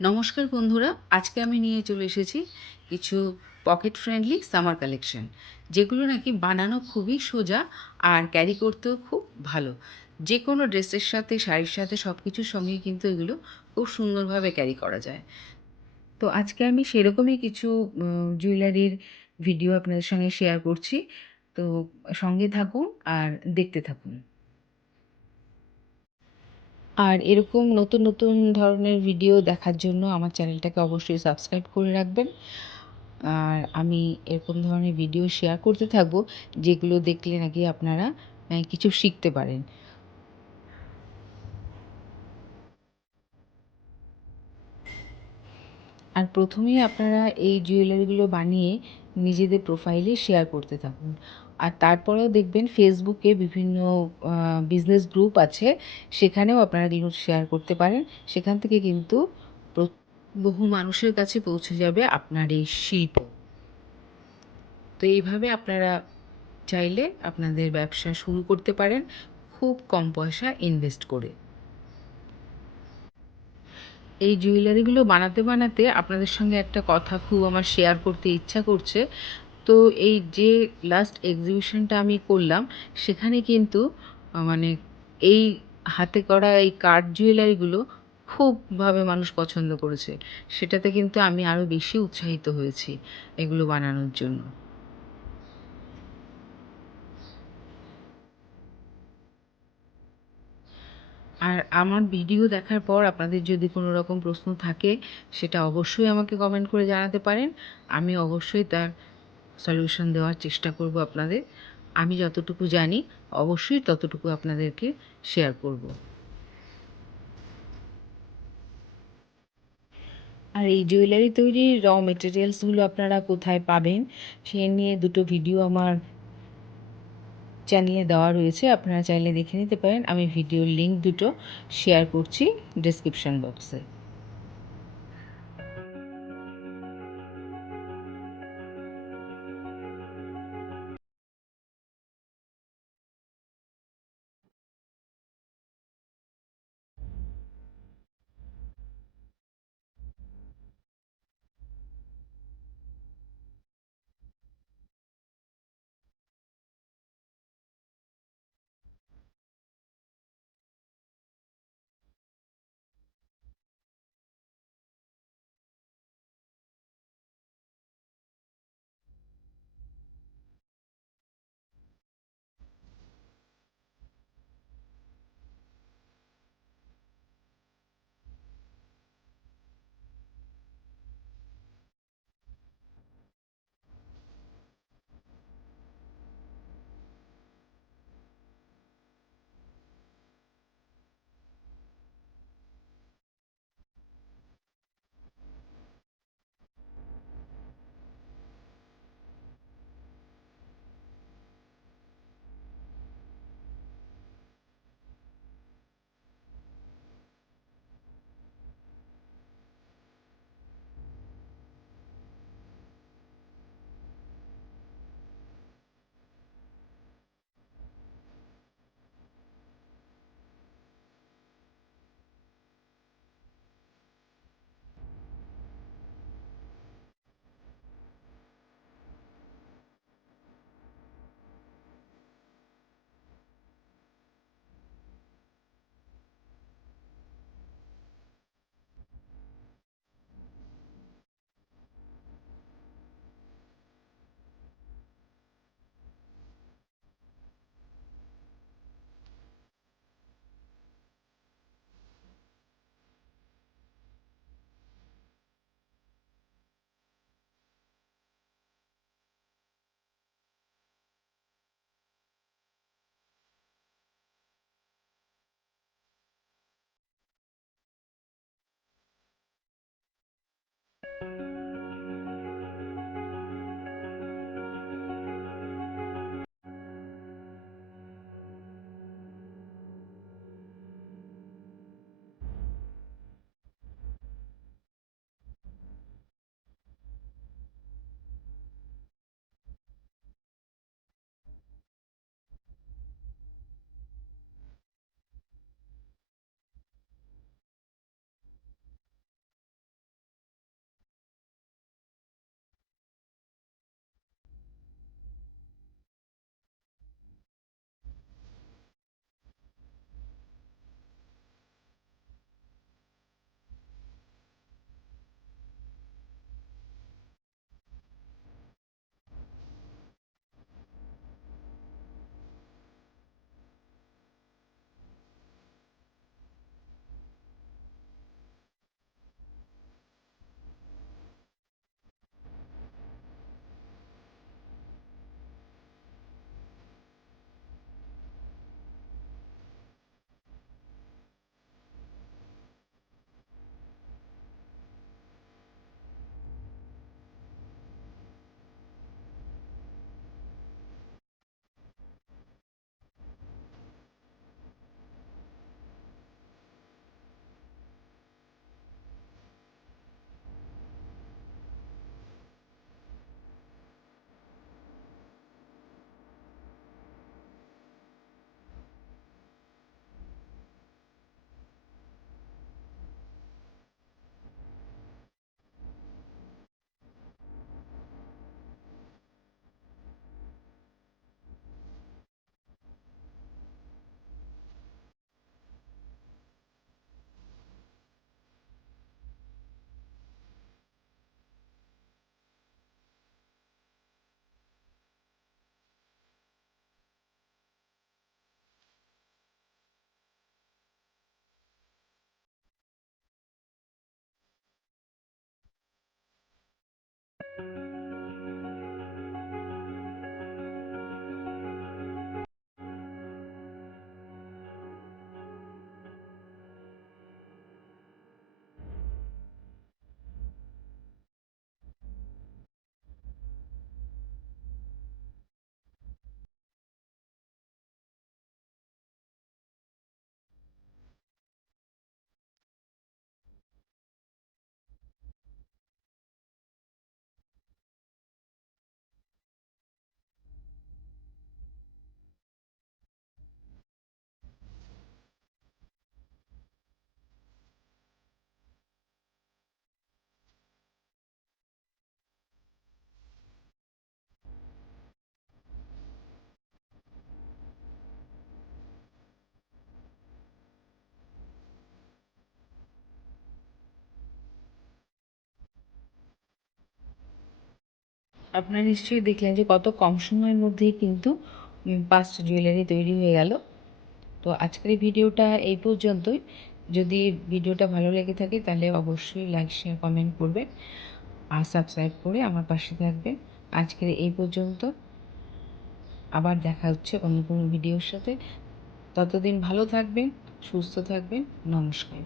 নমস্কার বন্ধুরা, আজকে আমি নিয়ে চলে এসেছি কিছু পকেট ফ্রেন্ডলি সামার কালেকশন যেগুলো নাকি বানানো খুবই সোজা আর ক্যারি করতেও খুব ভালো। যে কোনো ড্রেসের সাথে, শাড়ির সাথে সব কিছুর সঙ্গে কিন্তু এগুলো খুব সুন্দরভাবে ক্যারি করা যায়। তো আজকে আমি সেরকমই কিছু জুয়েলারির ভিডিও আপনাদের সঙ্গে শেয়ার করছি। তো সঙ্গে থাকুন আর দেখতে থাকুন। আর এরকম নতুন নতুন ধরনের ভিডিও দেখার জন্য আমার চ্যানেলটাকে অবশ্যই সাবস্ক্রাইব করে রাখবেন। আর আমি এরকম ধরনের ভিডিও শেয়ার করতে থাকব, যেগুলো দেখলে নাকি আপনারা কিছু শিখতে পারেন। আর প্রথমেই আপনারা এই জুয়েলারিগুলো বানিয়ে নিজেদের প্রোফাইলে শেয়ার করতে থাকুন। আর তারপরেও দেখবেন ফেসবুকে বিভিন্ন বিজনেস গ্রুপ আছে, সেখানেও আপনারা এগুলো শেয়ার করতে পারেন। সেখান থেকে কিন্তু বহু মানুষের কাছে পৌঁছে যাবে আপনার এই শিল্প। তো এইভাবে আপনারা চাইলে আপনাদের ব্যবসা শুরু করতে পারেন, খুব কম পয়সা ইনভেস্ট করে। এই জুয়েলারিগুলো বানাতে বানাতে আপনাদের সঙ্গে একটা কথা খুব আমার শেয়ার করতে ইচ্ছা করছে। তো এই যে লাস্ট এক্সিবিশনটা আমি করলাম, সেখানে কিন্তু মানে এই হাতে করা এই কাঠ জুয়েলারিগুলো খুবভাবে মানুষ পছন্দ করেছে। সেটাতে কিন্তু আমি আরও বেশি উৎসাহিত হয়েছি এগুলো বানানোর জন্য। আর আমার ভিডিও দেখার পর আপনাদের যদি কোনো রকম প্রশ্ন থাকে, সেটা অবশ্যই আমাকে কমেন্ট করে জানাতে পারেন। আমি অবশ্যই তার সলিউশন দেওয়ার চেষ্টা করব আপনাদের। আমি যতটুকু জানি, অবশ্যই ততটুকু আপনাদেরকে শেয়ার করব। আর এই জুয়েলারি তৈরির র মেটেরিয়ালসগুলো আপনারা কোথায় পাবেন, সে নিয়ে দুটো ভিডিও আমার চ্যানেলে দেওয়া রয়েছে। আপনারা চাইলে দেখে নিতে পারেন। আমি ভিডিওর লিঙ্ক দুটো শেয়ার করছি ডিসক্রিপশান বক্সে আপনারা নিশ্চয়ই দেখলেন যে কত কম সময়ের মধ্যেই কিন্তু পাঁচটা জুয়েলারি তৈরি হয়ে গেল। তো আজকের এই ভিডিওটা এই পর্যন্তই। যদি ভিডিওটা ভালো লেগে থাকে তাহলে অবশ্যই লাইক শেয়ার কমেন্ট করবেন আর সাবস্ক্রাইব করে আমার পাশে থাকবেন। আজকের এই পর্যন্ত। আবার দেখা হচ্ছে অন্য কোনো ভিডিওর সাথে। ততদিন ভালো থাকবেন, সুস্থ থাকবেন। নমস্কার।